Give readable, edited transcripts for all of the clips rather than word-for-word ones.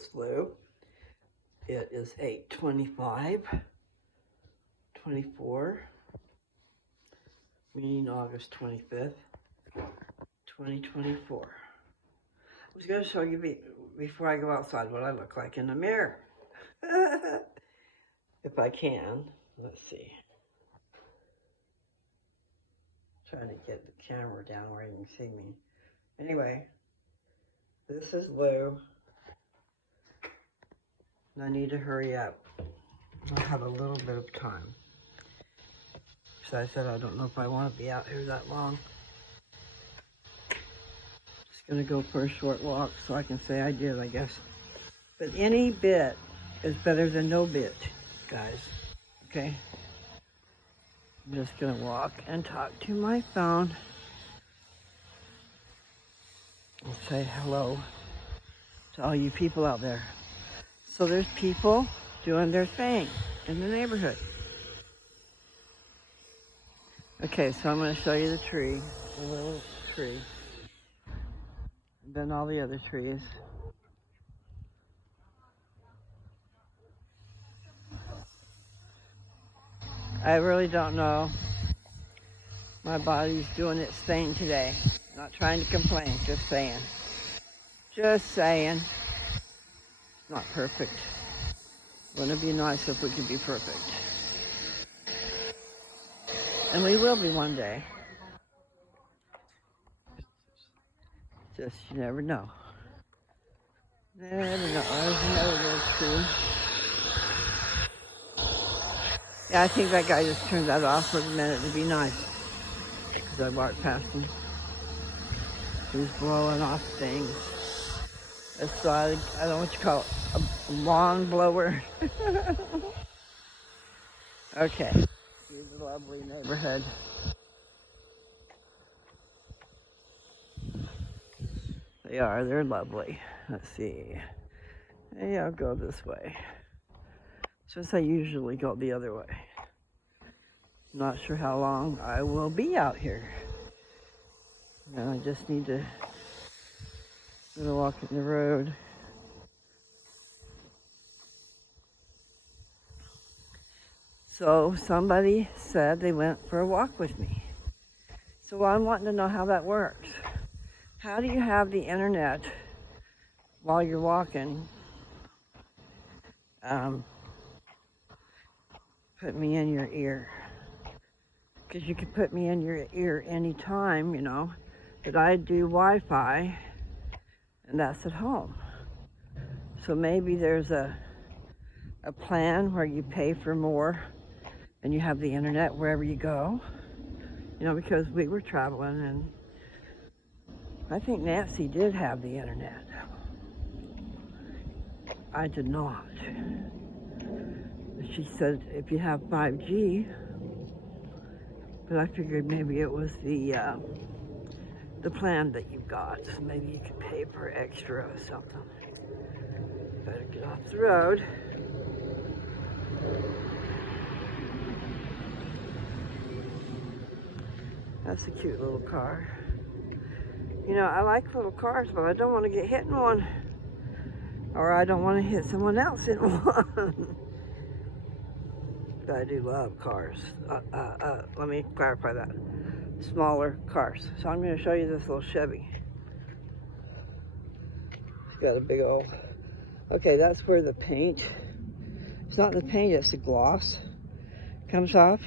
it's Lou. It is 8:25, 24, meaning August 25th, 2024. I was going to show you before I go outside what I look like in the mirror. If I can. Let's see. Trying to get the camera down where you can see me. Anyway, this is Lou. And I need to hurry up. I have a little bit of time. So I said I don't know if I want to be out here that long. Just gonna go for a short walk so I can say I did, I guess. But any bit is better than no bit, guys. Okay? I'm just gonna walk and talk to my phone and say hello to all you people out there. So there's people doing their thing in the neighborhood. Okay, so I'm gonna show you the tree, the little tree, and then all the other trees. I really don't know. My body's doing its thing today. Not trying to complain, just saying. Just saying. Not perfect. Wouldn't it be nice if we could be perfect? And we will be one day. Just, you never know. Never know. There's another little tree. Yeah, I think that guy just turned that off for a minute to be nice. Because I walked past him. He was blowing off things. I don't know what you call it, a lawn blower. Okay, here's a lovely neighborhood. They're lovely. Let's see. Maybe I'll go this way. Since I usually go the other way. Not sure how long I will be out here. I just need to walk in the road. So somebody said they went for a walk with me. So I'm wanting to know how that works. How do you have the internet while you're walking? Put me in your ear. Because you can put me in your ear anytime, but I do Wi-Fi, and that's at home. So maybe there's a plan where you pay for more and you have the internet wherever you go, because we were traveling, and I think Nancy did have the internet. I did not. She said if you have 5G, but I figured maybe it was the plan that you got. So maybe you could pay for extra or something. Better get off the road. That's a cute little car. I like little cars, but I don't want to get hit in one. Or I don't want to hit someone else in one. But I do love cars. Let me clarify that. Smaller cars. So I'm going to show you this little Chevy. It's got a big old... Okay, that's where the paint... It's not the paint, it's the gloss. Comes off.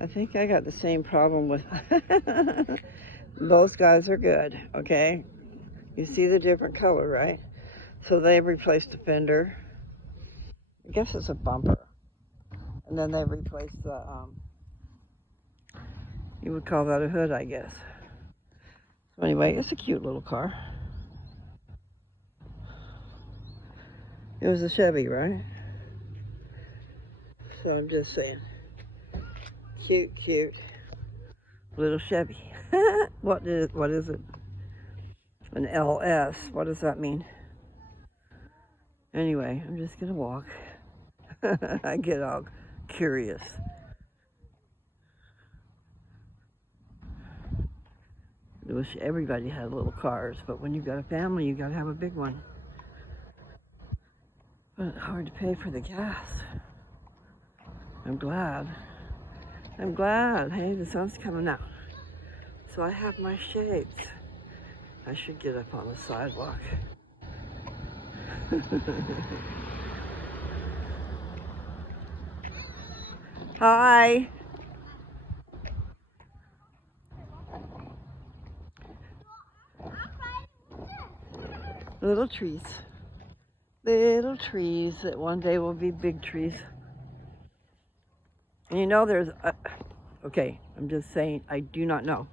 I think I got the same problem with... Both guys are good, okay? You see the different color, right? So they've replaced the fender. I guess it's a bumper. And then they've replaced the... you would call that a hood, I guess. So anyway, it's a cute little car. It was a Chevy, right? So I'm just saying. Cute little Chevy. What is it? An LS. What does that mean? Anyway, I'm just gonna walk. I get all curious. I wish everybody had little cars, but when you've got a family, you gotta have a big one. But hard to pay for the gas. I'm glad. Hey, the sun's coming out. So I have my shades. I should get up on the sidewalk. Hi. Little trees. Little trees that one day will be big trees. And you know there's okay, I'm just saying, I do not know.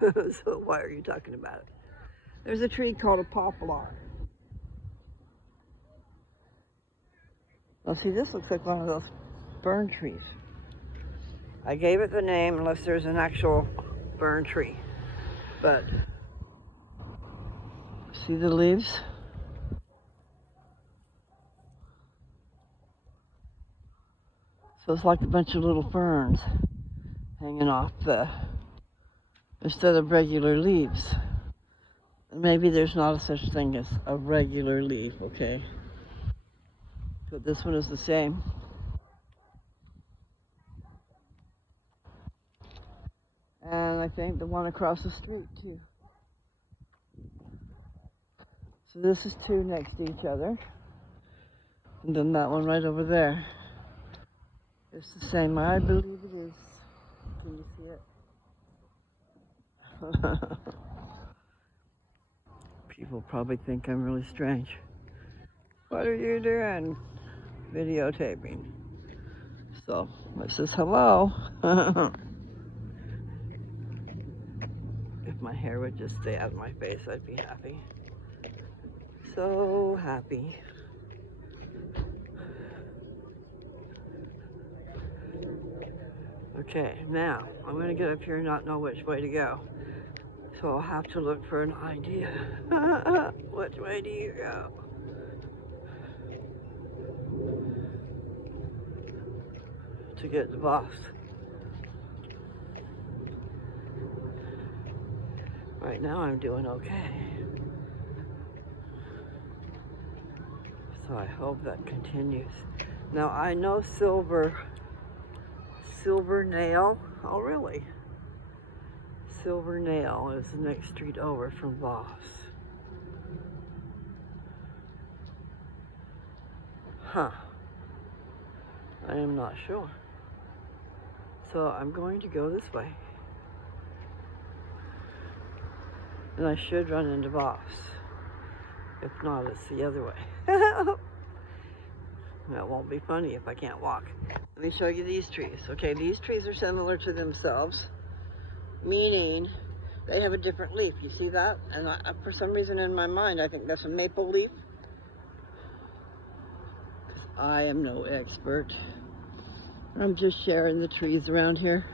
So why are you talking about it? There's a tree called a poplar. Well, see, this looks like one of those fern trees. I gave it the name unless there's an actual fern tree. But see the leaves? So it's like a bunch of little ferns hanging off instead of regular leaves. Maybe there's not a such thing as a regular leaf, okay? But this one is the same. And I think the one across the street too. So this is two next to each other. And then that one right over there. It's the same, I believe it is. Can you see it? People probably think I'm really strange. What are you doing? Videotaping. So, it says hello. If my hair would just stay out of my face, I'd be happy. So happy. Okay, now I'm going to get up here and not know which way to go. So I'll have to look for an idea. Which way do you go? To get the boss. Right now I'm doing okay. So I hope that continues. Now I know Silver Nail. Oh, really? Silver Nail is the next street over from Voss. Huh. I am not sure. So I'm going to go this way. And I should run into Voss. If not, it's the other way. That won't be funny if I can't walk. Let me show you these trees. Okay, these trees are similar to themselves, meaning they have a different leaf. You see that? And for some reason in my mind, I think that's a maple leaf. Because I am no expert. I'm just sharing the trees around here.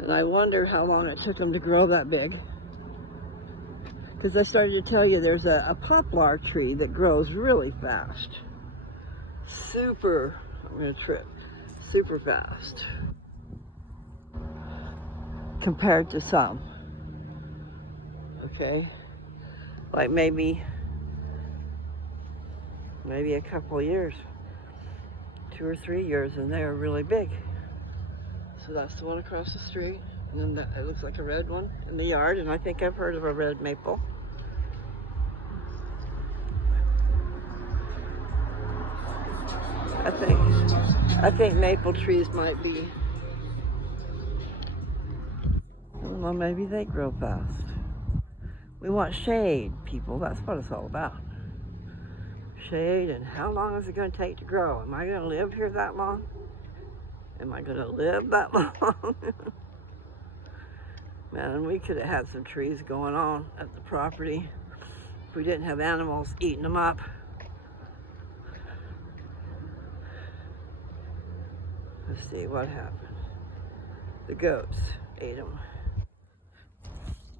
And I wonder how long it took them to grow that big. Because I started to tell you there's a poplar tree that grows really fast. Super, I'm going to trip, super fast. Compared to some. Okay? Like maybe a couple of years. 2 or 3 years, and they're really big. So that's the one across the street. And then it looks like a red one in the yard, and I think I've heard of a red maple. I think maple trees might be, I don't know, maybe they grow fast. We want shade, people. That's what it's all about. Shade, and how long is it going to take to grow? Am I going to live here that long? Am I going to live that long? Man, we could have had some trees going on at the property if we didn't have animals eating them up. Let's see what happened. The goats ate them.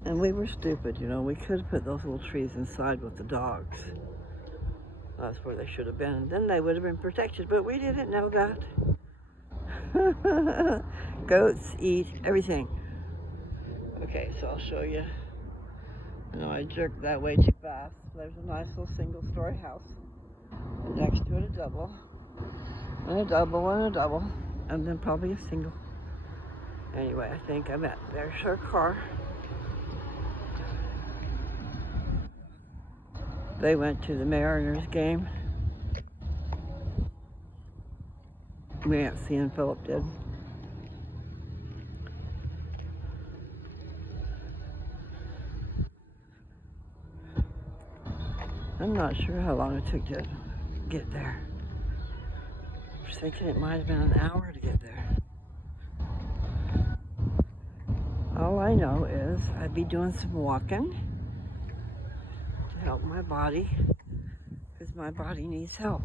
And we were stupid, you know. We could have put those little trees inside with the dogs. That's where they should have been. And then they would have been protected, but we didn't know that. Goats eat everything. Okay, so I'll show you I jerked that way too fast. There's a nice little single-story house. And next to it, a double. And a double and a double. And then probably a single. Anyway, I think I'm at, there's her car. They went to the Mariners game. Nancy and Philip did. I'm not sure how long it took to get there. I was thinking it might have been an hour to get there. All I know is I'd be doing some walking to help my body, because my body needs help.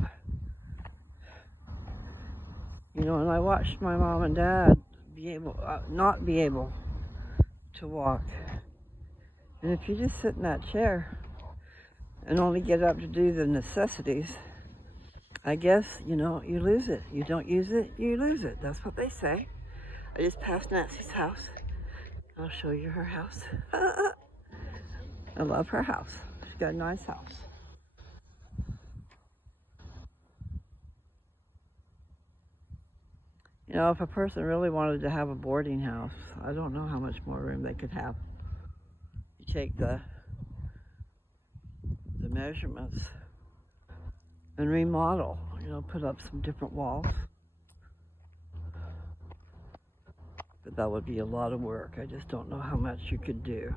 And I watched my mom and dad not be able to walk. And if you just sit in that chair and only get up to do the necessities, I guess, you lose it. You don't use it, you lose it. That's what they say. I just passed Nancy's house. I'll show you her house. I love her house. She's got a nice house. If a person really wanted to have a boarding house, I don't know how much more room they could have. You take the measurements and remodel, put up some different walls. But that would be a lot of work. I just don't know how much you could do.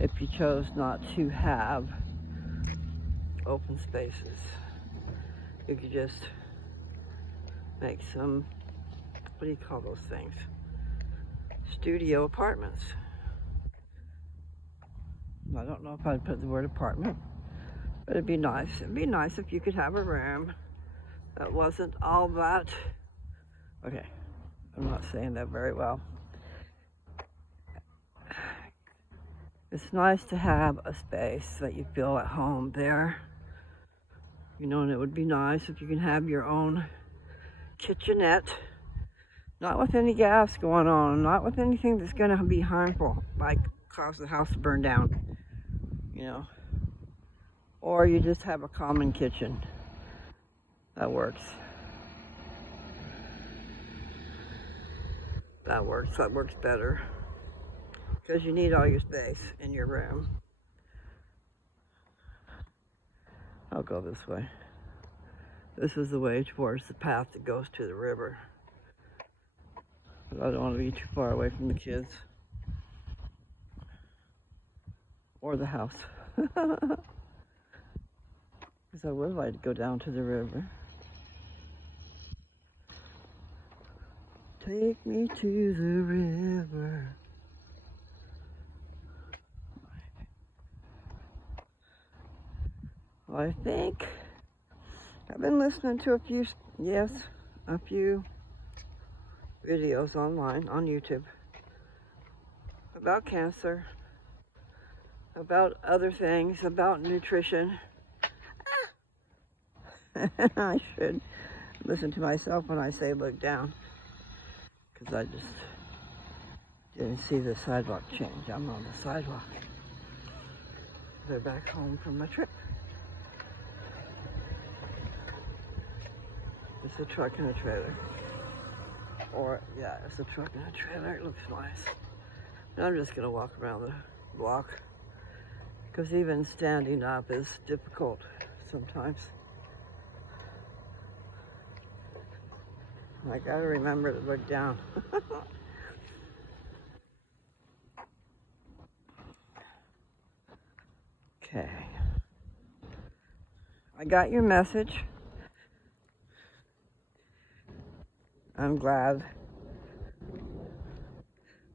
If you chose not to have open spaces, you could just make some, what do you call those things? Studio apartments. I don't know if I'd put the word apartment, but it'd be nice. It'd be nice if you could have a room that wasn't all that. Okay, I'm not saying that very well. It's nice to have a space that you feel at home there. And it would be nice if you can have your own kitchenette, not with any gas going on, not with anything that's going to be harmful, like cause the house to burn down, or you just have a common kitchen. That works. That works better, because you need all your space in your room. I'll go this way. This is the way towards the path that goes to the river. But I don't want to be too far away from the kids or the house. Because I would like to go down to the river. Take me to the river. Well, I think I've been listening to a few videos online on YouTube about cancer, about other things, about nutrition. I should listen to myself when I say look down, because I just didn't see the sidewalk change. I'm on the sidewalk. They're back home from my trip. It's a truck and a trailer. It's a truck and a trailer. It looks nice. And I'm just gonna walk around the block, because even standing up is difficult sometimes. I gotta remember to look down. Okay. I got your message. I'm glad.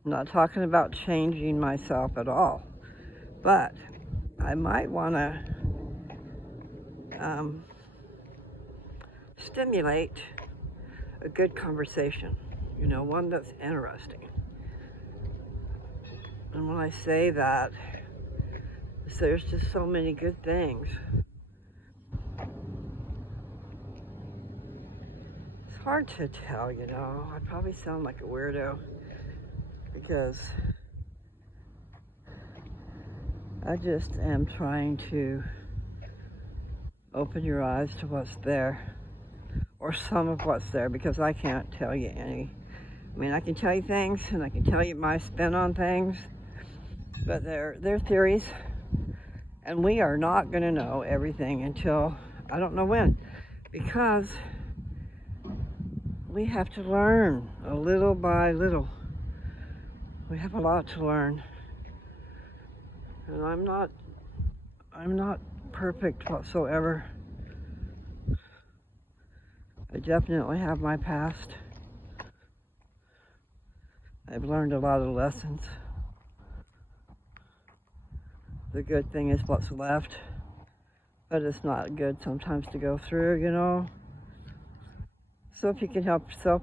I'm not talking about changing myself at all, but I might want to stimulate a good conversation, one that's interesting. And when I say that, there's just so many good things. It's hard to tell, I probably sound like a weirdo, because I just am trying to open your eyes to what's there, or some of what's there, because I can't tell you any. I mean, I can tell you things, and I can tell you my spin on things, but they're theories, and we are not going to know everything until, I don't know when, because we have to learn a little by little. We have a lot to learn, and I'm not perfect whatsoever. I definitely have my past. I've learned a lot of lessons. The good thing is what's left, but it's not good sometimes to go through, you know. So if you can help yourself,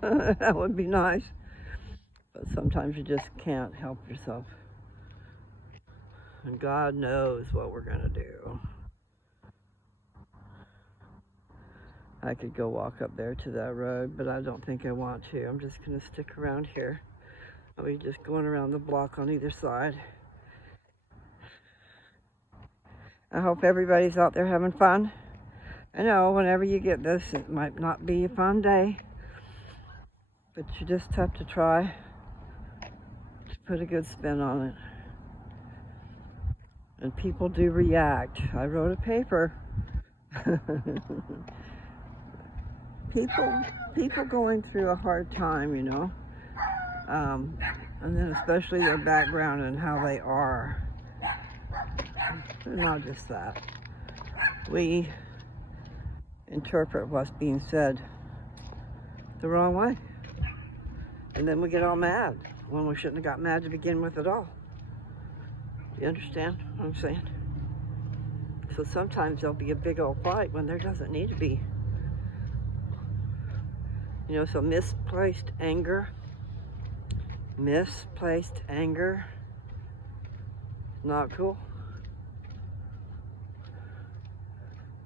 that would be nice. But sometimes you just can't help yourself. And God knows what we're going to do. I could go walk up there to that road, but I don't think I want to. I'm just going to stick around here. I'll be just going around the block on either side. I hope everybody's out there having fun. I know whenever you get this, it might not be a fun day, but you just have to try to put a good spin on it. And people do react. I wrote a paper. People going through a hard time, you know, and then especially their background and how they are. Not just that. We interpret what's being said the wrong way. And then we get all mad when we shouldn't have got mad to begin with at all. You understand what I'm saying? So sometimes there'll be a big old fight when there doesn't need to be. You know, so misplaced anger, not cool.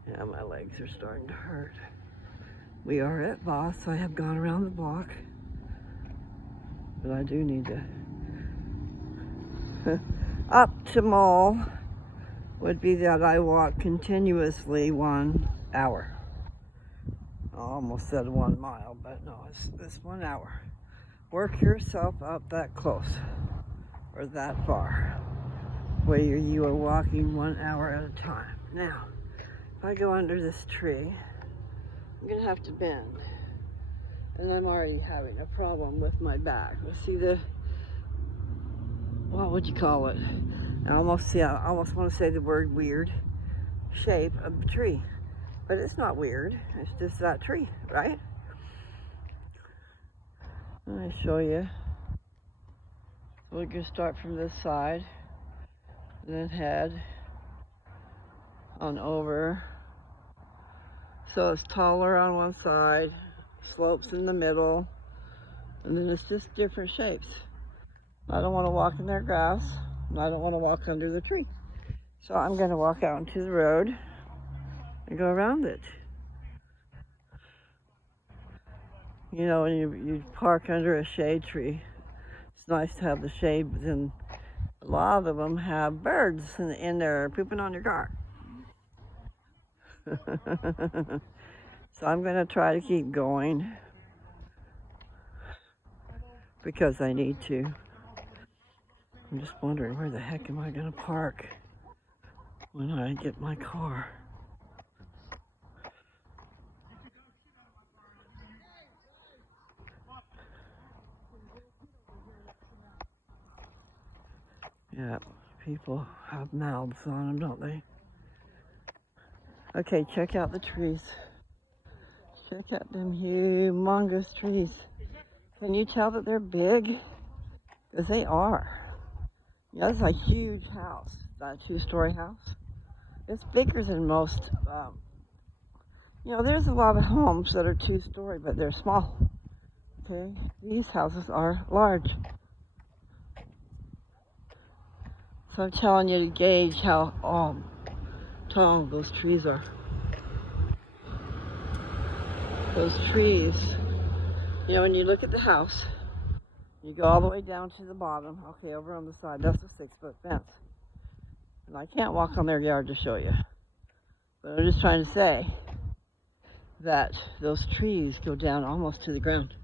Yeah, my legs are starting to hurt. We are at Voss. I have gone around the block, but I do need to. Optimal would be that I walk continuously 1 hour. I almost said 1 mile, but no, it's 1 hour. Work yourself up that close or that far, where you are walking 1 hour at a time. Now, if I go under this tree, I'm gonna have to bend, and I'm already having a problem with my back. You see the, what would you call it? I almost want to say the word weird shape of the tree, but it's not weird. It's just that tree, right? Let me show you. We're gonna start from this side, and then head on over. So it's taller on one side, slopes in the middle, and then it's just different shapes. I don't want to walk in their grass, and I don't want to walk under the tree. So I'm going to walk out into the road and go around it. You know, when you park under a shade tree, it's nice to have the shade, but then a lot of them have birds in there pooping on your car. So I'm going to try to keep going because I need to. I'm just wondering, where the heck am I going to park when I get my car? Yeah, people have mouths on them, don't they? Okay, check out the trees. Check out them humongous trees. Can you tell that they're big? Because they are. Yeah, that's a huge house, that 2-story house. It's bigger than most, you know, there's a lot of homes that are 2-story, but they're small. Okay, these houses are large. So I'm telling you to gauge how tall those trees are. Those trees, you know, when you look at the house, you go all the way down to the bottom. Okay, over on the side, that's a 6-foot fence. And I can't walk on their yard to show you. But I'm just trying to say that those trees go down almost to the ground.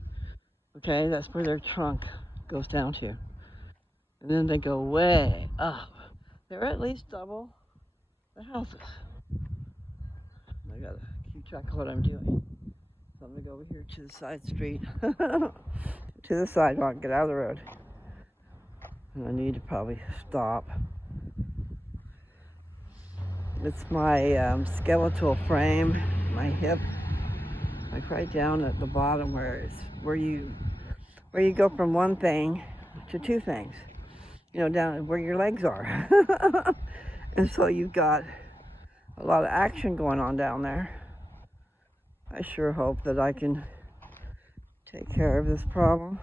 Okay, that's where their trunk goes down to. And then they go way up. They're at least double the houses. I gotta keep track of what I'm doing. So I'm gonna go over here to the side street, to the sidewalk, get out of the road. And I need to probably stop. It's my skeletal frame, my hip, like right down at the bottom where you go from one thing to two things. You know, down where your legs are. And so you've got a lot of action going on down there. I sure hope that I can take care of this problem.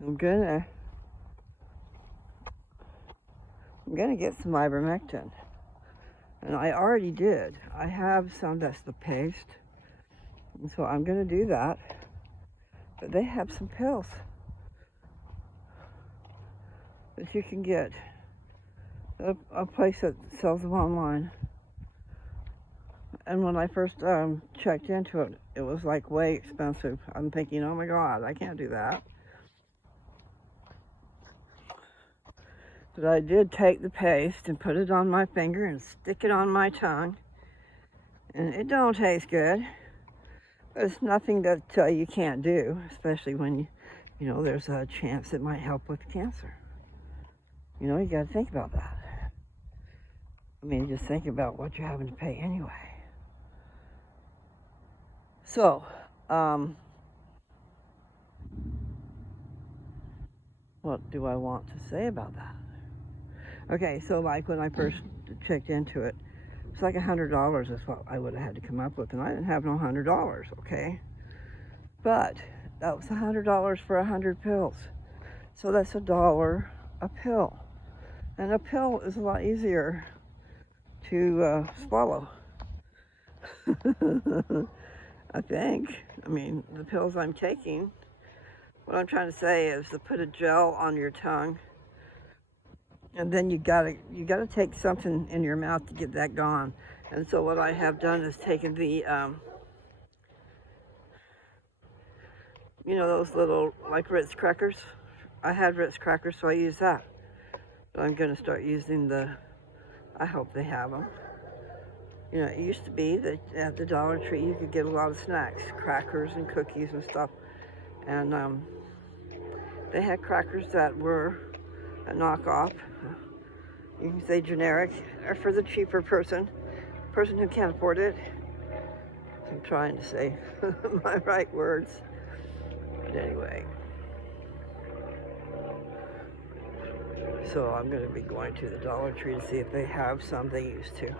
I'm gonna get some ivermectin. And I already did. I have some that's the paste. And so I'm gonna do that. But they have some pills that you can get at a place that sells them online. And when I first checked into it, it was like way expensive. I'm thinking, oh my God, I can't do that. But I did take the paste and put it on my finger and stick it on my tongue. And it don't taste good. But it's nothing that you can't do, especially when you know there's a chance it might help with cancer. You know, you got to think about that. I mean, just think about what you're having to pay anyway. So, what do I want to say about that? Okay, so like when I first checked into it, it's like $100 is what I would have had to come up with, and I didn't have no $100, okay? But that was $100 for 100 pills. So that's $1 a pill. And a pill is a lot easier to swallow. I think. I mean, the pills I'm taking, what I'm trying to say is to put a gel on your tongue, and then you gotta take something in your mouth to get that gone. And so what I have done is taken the, you know, those little, like Ritz crackers. I had Ritz crackers, so I use that. But I'm gonna start using I hope they have them. You know, it used to be that at the Dollar Tree you could get a lot of snacks, crackers and cookies and stuff. And they had crackers that were a knockoff. You can say generic, or for the cheaper person who can't afford it. I'm trying to say my right words. But anyway. So I'm going to be going to the Dollar Tree to see if they have some they used to.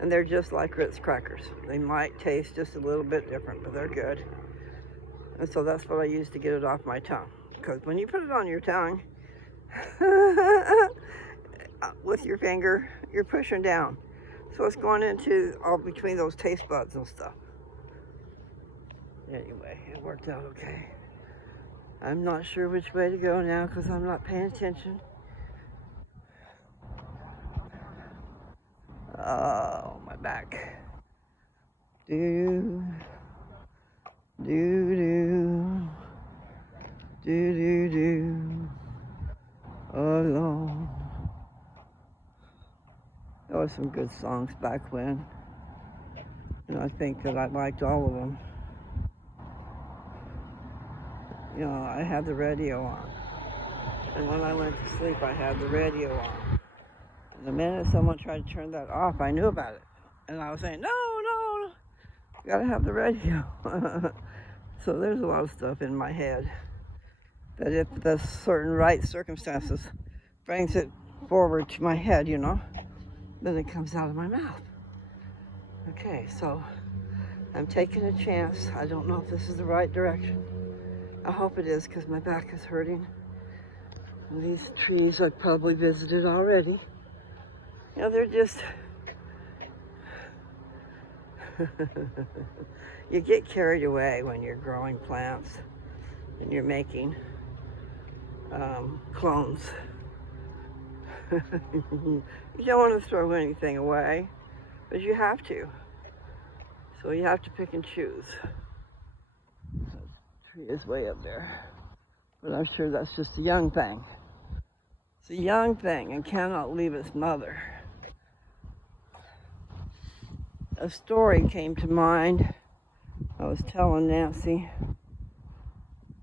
And they're just like Ritz crackers. They might taste just a little bit different, but they're good. And so that's what I use to get it off my tongue. Because when you put it on your tongue, with your finger, you're pushing down. So it's going into all between those taste buds and stuff. Anyway, it worked out okay. I'm not sure which way to go now because I'm not paying attention. Oh, my back. Do, do, do, do, do, do, alone. There were some good songs back when, and I think that I liked all of them. You know, I had the radio on, and when I went to sleep, I had the radio on. And the minute someone tried to turn that off, I knew about it. And I was saying, no, you gotta have the radio. So there's a lot of stuff in my head that if the certain right circumstances brings it forward to my head, you know, then it comes out of my mouth. Okay, so I'm taking a chance. I don't know if this is the right direction. I hope it is because my back is hurting. And these trees I've probably visited already. You know, they're just... You get carried away when you're growing plants and you're making. clones. You don't want to throw anything away, but you have to. So you have to pick and choose. The tree is way up there, but I'm sure that's just a young thing. It's a young thing and cannot leave its mother. A story came to mind. I was telling Nancy,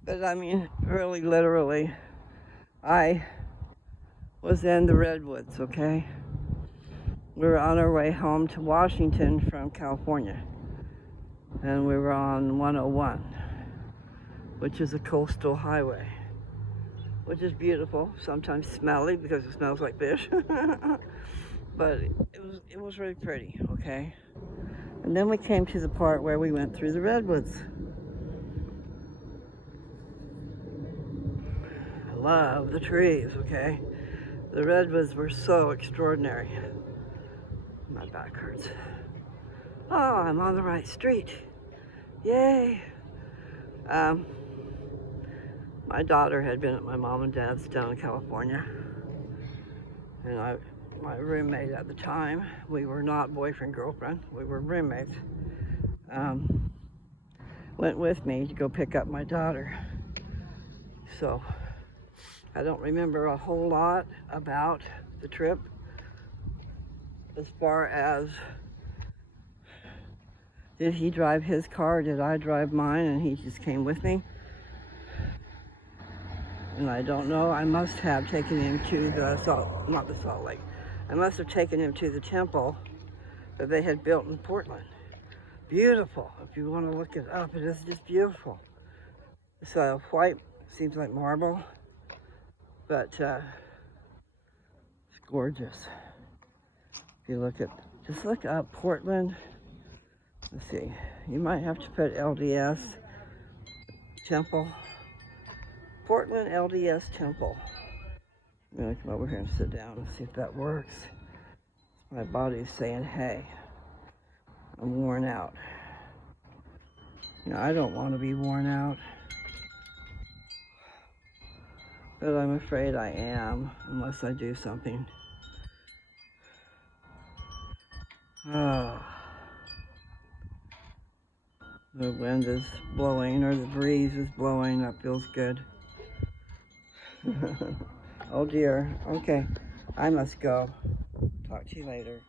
but I mean, really, literally, I was in the redwoods, okay? We were on our way home to Washington from California, and we were on 101, which is a coastal highway, which is beautiful, sometimes smelly because it smells like fish, but it was really pretty, okay? And then we came to the part where we went through the redwoods. I love the trees, okay? The redwoods were so extraordinary. My back hurts. Oh, I'm on the right street. Yay. My daughter had been at my mom and dad's down in California. And my roommate at the time, we were not boyfriend, girlfriend, we were roommates, went with me to go pick up my daughter. So I don't remember a whole lot about the trip as far as did he drive his car, did I drive mine, and he just came with me. And I don't know, I must have taken him to the Salt Lake. I must have taken him to the temple that they had built in Portland. Beautiful. If you want to look it up, it is just beautiful. It's white, seems like marble, but it's gorgeous. If you look at, just look up Portland. Let's see, you might have to put LDS Temple. Portland LDS Temple. I'm gonna come over here and sit down and see if that works. My body's saying, hey, I'm worn out. You know, I don't want to be worn out, but I'm afraid I am unless I do something. Oh. The wind is blowing, or the breeze is blowing. That feels good. Oh dear. Okay, I must go. Talk to you later.